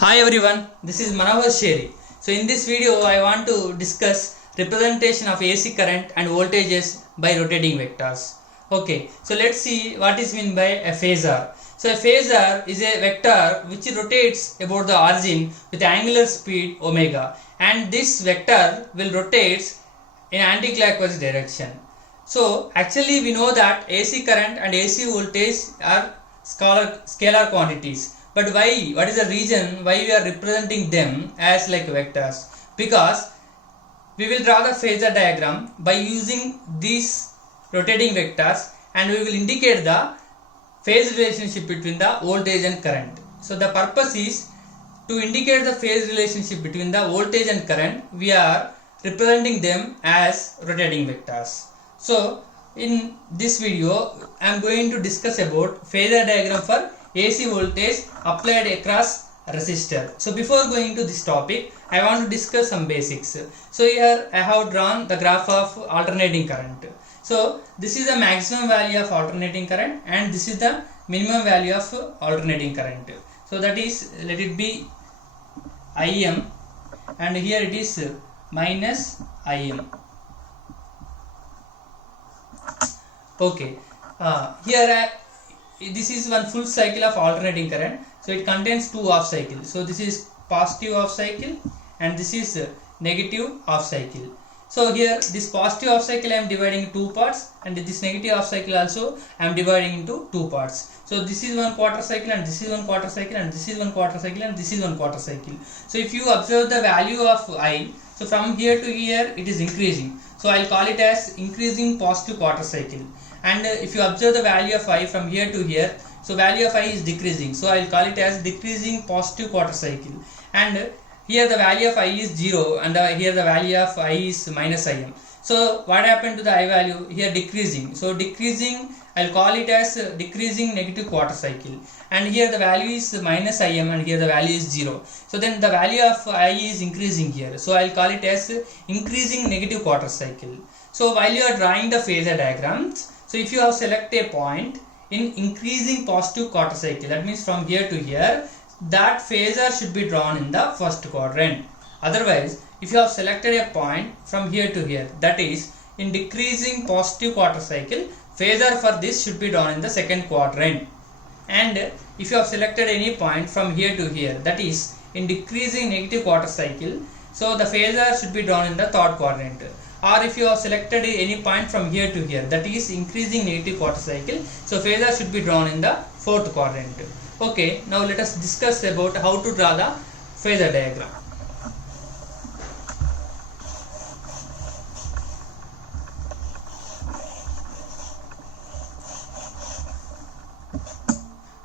Hi everyone, this is Manohar Sheri. So in this video I want to discuss representation of AC current and voltages by rotating vectors. Okay, so let's see what is meant by a phasor. So a phasor is a vector which rotates about the origin with angular speed omega, and this vector will rotate in anti-clockwise direction. So actually we know that AC current and AC voltage are scalar quantities. But why? What is the reason why we are representing them as like vectors? Because we will draw the phasor diagram by using these rotating vectors, and we will indicate the phase relationship between the voltage and current. So the purpose is to indicate the phase relationship between the voltage and current. We are representing them as rotating vectors. So in this video I am going to discuss about phasor diagram for AC voltage applied across resistor. So before going to this topic, I want to discuss some basics. So here I have drawn the graph of alternating current. So this is the maximum value of alternating current and this is the minimum value of alternating current. So that is, let it be Im, and here it is minus Im. Okay, here this is one full cycle of alternating current, so it contains two half cycles. So this is positive half cycle and this is negative half cycle. So here this positive half cycle I am dividing into two parts, and this negative half cycle also I am dividing into two parts. So this is one quarter cycle and this is one quarter cycle and this is one quarter cycle and this is one quarter cycle. So if you observe the value of I, so from here to here it is increasing, so I will call it as increasing positive quarter cycle. And if you observe the value of I from here to here, so value of I is decreasing, so I will call it as decreasing positive quarter cycle. And here the value of I is 0 and here the value of I is minus Im. So what happened to the I value? Here decreasing, so decreasing, I will call it as decreasing negative quarter cycle. And here the value is minus Im and here the value is 0. So then the value of I is increasing here, so I will call it as increasing negative quarter cycle. So while you are drawing the phasor diagrams, so if you have select a point in increasing positive quarter cycle, that means from here to here, that phasor should be drawn in the first quadrant. Otherwise, if you have selected a point from here to here, that is in decreasing positive quarter cycle, phasor for this should be drawn in the second quadrant. And if you have selected any point from here to here, that is in decreasing negative quarter cycle, so the phasor should be drawn in the third quadrant. Or if you have selected any point from here to here, that is increasing negative quarter cycle, so phasor should be drawn in the fourth quadrant. Okay, now let us discuss about how to draw the phasor diagram.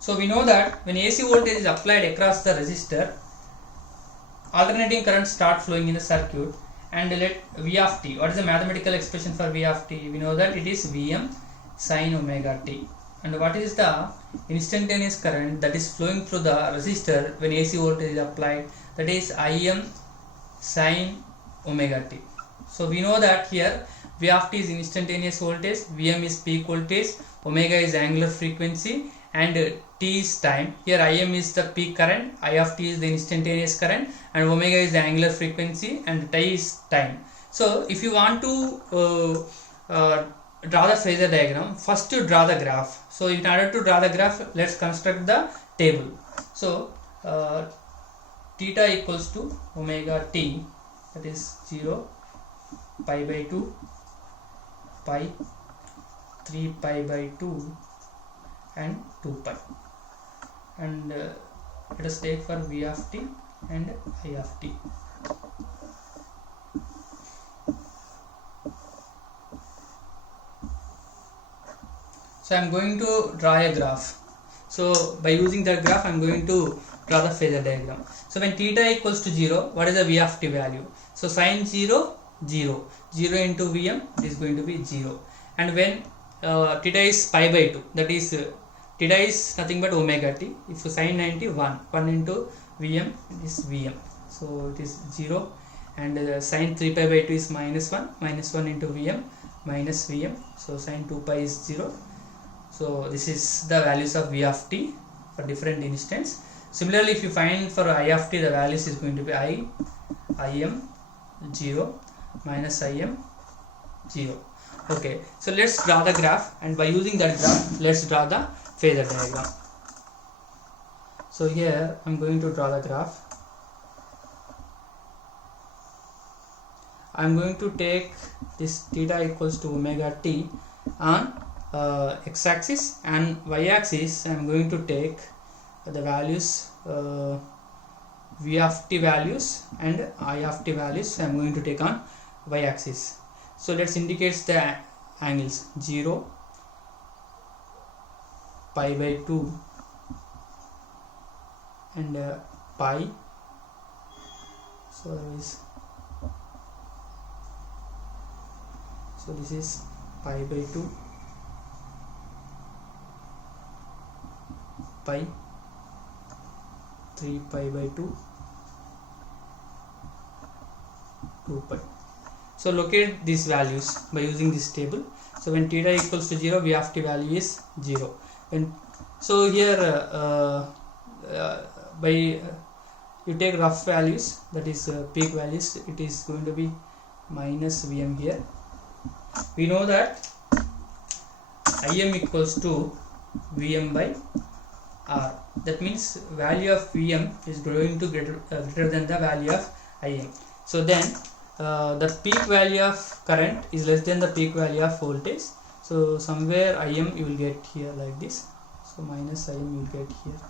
So we know that when AC voltage is applied across the resistor, alternating current start flowing in the circuit. And let V of t, what is the mathematical expression for V of t? We know that it is Vm sin omega t. And what is the instantaneous current that is flowing through the resistor when AC voltage is applied? That is Im sin omega t. So we know that here V of t is instantaneous voltage, Vm is peak voltage, omega is angular frequency, and t is time. Here Im is the peak current, I of t is the instantaneous current, and omega is the angular frequency, and t is time. So if you want to draw the phasor diagram, first to draw the graph. So in order to draw the graph, let's construct the table. So theta equals to omega t, that is 0, pi by 2, pi, 3 pi by 2, and 2 pi. And let us take for V of t and I of t. So I am going to draw a graph. So by using that graph I am going to draw the phasor diagram. So when theta equals to 0, what is the V of t value? So sin 0, 0. 0 into Vm, it is going to be 0. And when theta is pi by 2, that is theta is nothing but omega t. If sin 90, 1 into Vm, it is Vm. So it is 0. And sin 3 pi by 2 is minus 1 into Vm minus Vm. So sin 2 pi is 0. So this is the values of V of t for different instance. Similarly, if you find for I of t, the values is going to be im 0 minus im 0. Okay, so let's draw the graph, and by using that graph, let's draw the phasor diagram. So here I'm going to draw the graph. I'm going to take this theta equals to omega t on x-axis, and y-axis I'm going to take the values v of t values and I of t values I'm going to take on y-axis. So let's indicate the angles 0, pi by 2 and pi. So this is pi by 2, pi, 3 pi by 2, 2 pi. So locate these values by using this table. So when theta equals to 0, v of t value is 0. So here you take rough values, that is peak values, it is going to be minus Vm here. We know that Im equals to Vm by R. That means value of Vm is going to greater than the value of Im. So then the peak value of current is less than the peak value of voltage. So somewhere Im you will get here like this. So minus Im you will get here.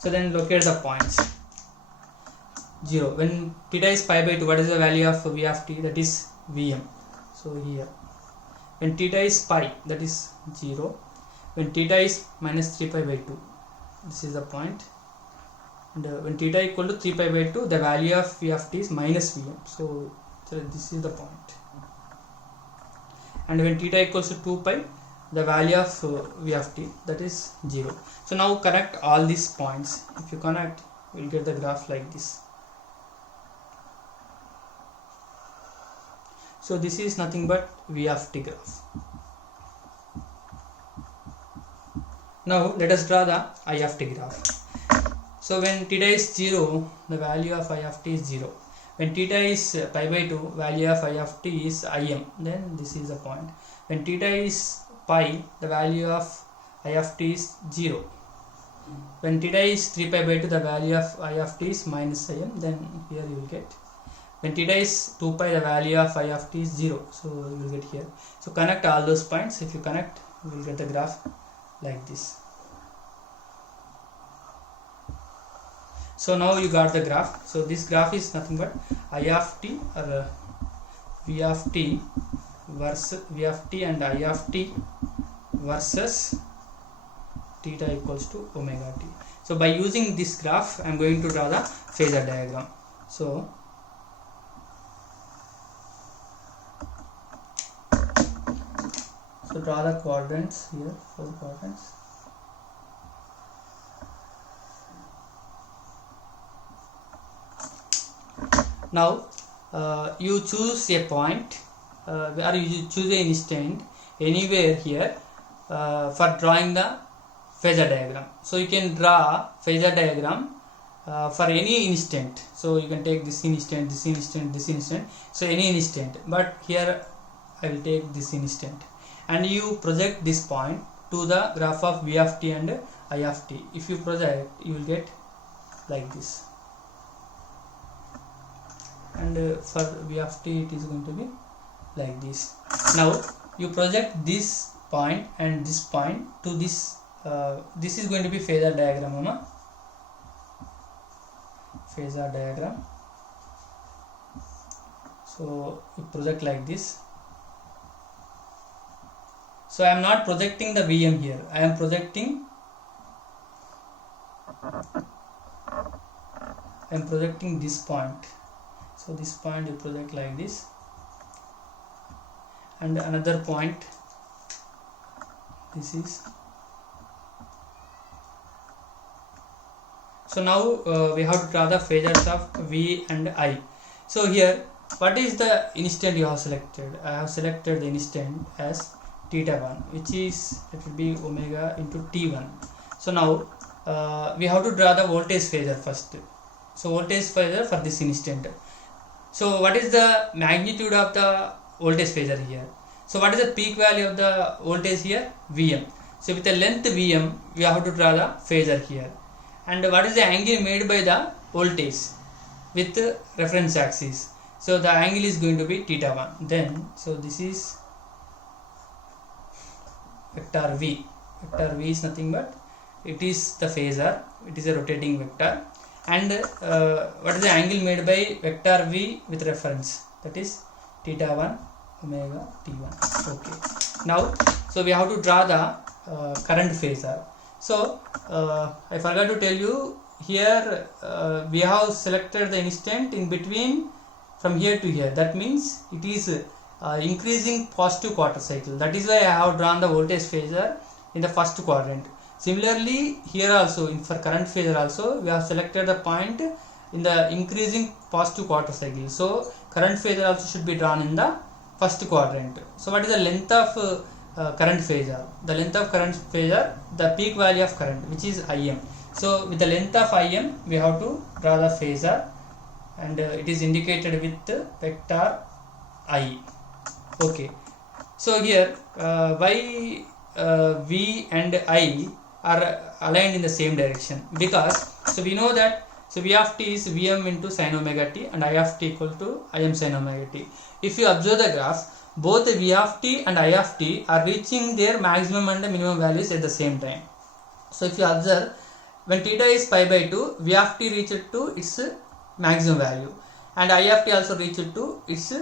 So then locate the points. 0. When theta is pi by 2, what is the value of v of t? That is Vm. So here. When theta is pi, that is 0. When theta is minus 3 pi by 2, this is the point. And when theta equal to 3 pi by 2, the value of v of t is minus Vm. So this is the point. And when theta equals to 2 pi, the value of v of t, that is 0. So now connect all these points. If you connect, you will get the graph like this. So this is nothing but v of t graph. Now let us draw the I of t graph. So when theta is 0, the value of I of t is 0. When theta is pi by 2, value of I of t is Im. Then this is the point. When theta is pi, the value of I of t is 0. When theta is 3 pi by 2, the value of I of t is minus Im. Then here you will get. When theta is 2 pi, the value of I of t is 0. So you will get here. So connect all those points. If you connect, you will get the graph like this. So now you got the graph. So this graph is nothing but I of t or v of t versus v of t and I of t versus theta equals to omega t. So by using this graph, I am going to draw the phasor diagram. So draw the quadrants here, 4 quadrants. Now you choose a point or you choose an instant anywhere here for drawing the phasor diagram. So you can draw phasor diagram for any instant. So you can take this instant, this instant, this instant. So any instant, but here I will take this instant, and you project this point to the graph of v of t and I of t. If you project, you will get like this. And for v of t it is going to be like this. Now you project this point and this point to this. This is going to be phasor diagram, mama. Phasor diagram. So you project like this. So I am not projecting the Vm here. I am projecting this point. So this point you project like this, and another point, this is. So now we have to draw the phasors of V and I. So here, what is the instant you have selected? I have selected the instant as theta 1, which is, it will be omega into t1. So now we have to draw the voltage phasor first. So voltage phasor for this instant. So what is the magnitude of the voltage phasor here? So what is the peak value of the voltage here? Vm. So with the length Vm, we have to draw the phasor here. And what is the angle made by the voltage with the reference axis? So the angle is going to be theta 1. Then, so this is vector V. Vector V is nothing but it is the phasor. It is a rotating vector. And what is the angle made by vector V with reference? That is theta 1 omega t1. Okay. Now, so we have to draw the current phasor. So I forgot to tell you here, we have selected the instant in between from here to here. That means it is increasing positive quarter cycle. That is why I have drawn the voltage phasor in the first quadrant. Similarly, here also for current phasor also we have selected the point in the increasing positive quarter cycle. So current phasor also should be drawn in the first quadrant. So what is the length of current phasor? The length of current phasor, the peak value of current, which is Im. So with the length of Im, we have to draw the phasor, and it is indicated with vector I. Okay. So here why V and I are aligned in the same direction? Because so we know that so V of t is Vm into sin omega t and I of t equal to Im sin omega t. If you observe the graph, both V of t and I of t are reaching their maximum and minimum values at the same time. So if you observe, when theta is pi by 2, V of t reached to its maximum value and I of t also reached to its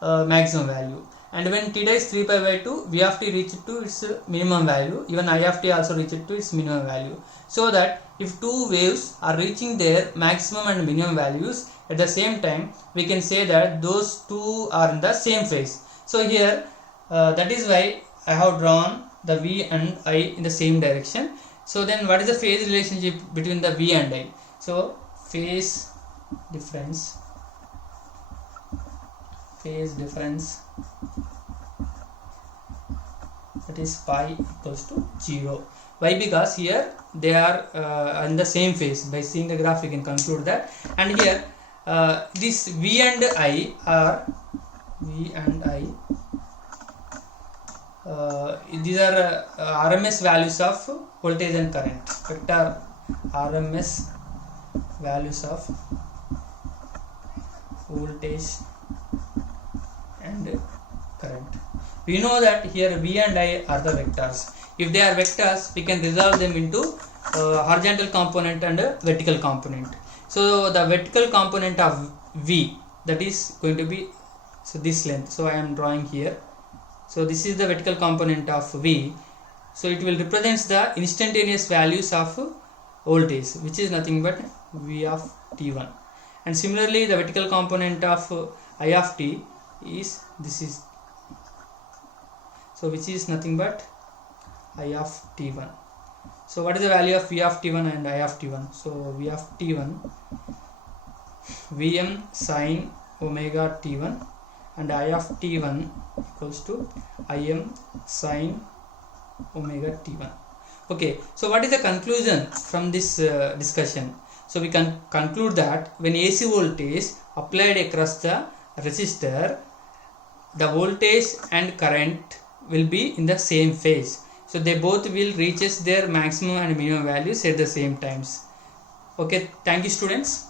maximum value. And when theta is 3 pi by 2, V of t reached to its minimum value, even I of t also reached to its minimum value. So that if two waves are reaching their maximum and minimum values at the same time, we can say that those two are in the same phase. So here that is why I have drawn the V and I in the same direction. So then what is the phase relationship between the V and I? So phase difference that is pi equals to 0. Why? Because here they are in the same phase. By seeing the graph we can conclude that. And here this V and I are these are RMS values of voltage and current. Vector RMS values of voltage and current. We know that here V and I are the vectors. If they are vectors, we can resolve them into horizontal component and vertical component. So the vertical component of V, that is going to be so this length. So I am drawing here. So this is the vertical component of V. So it will represent the instantaneous values of voltage, which is nothing but V of t1. And similarly, the vertical component of I of t is this is, so which is nothing but I of t1. So what is the value of V of t1 and I of t1? So V of t1, Vm sin omega t1, and I of t1 equals to Im sin omega t1. Okay, so what is the conclusion from this discussion? So we can conclude that when AC voltage applied across the resistor, the voltage and current will be in the same phase. So they both will reach their maximum and minimum values at the same times. Okay, thank you students.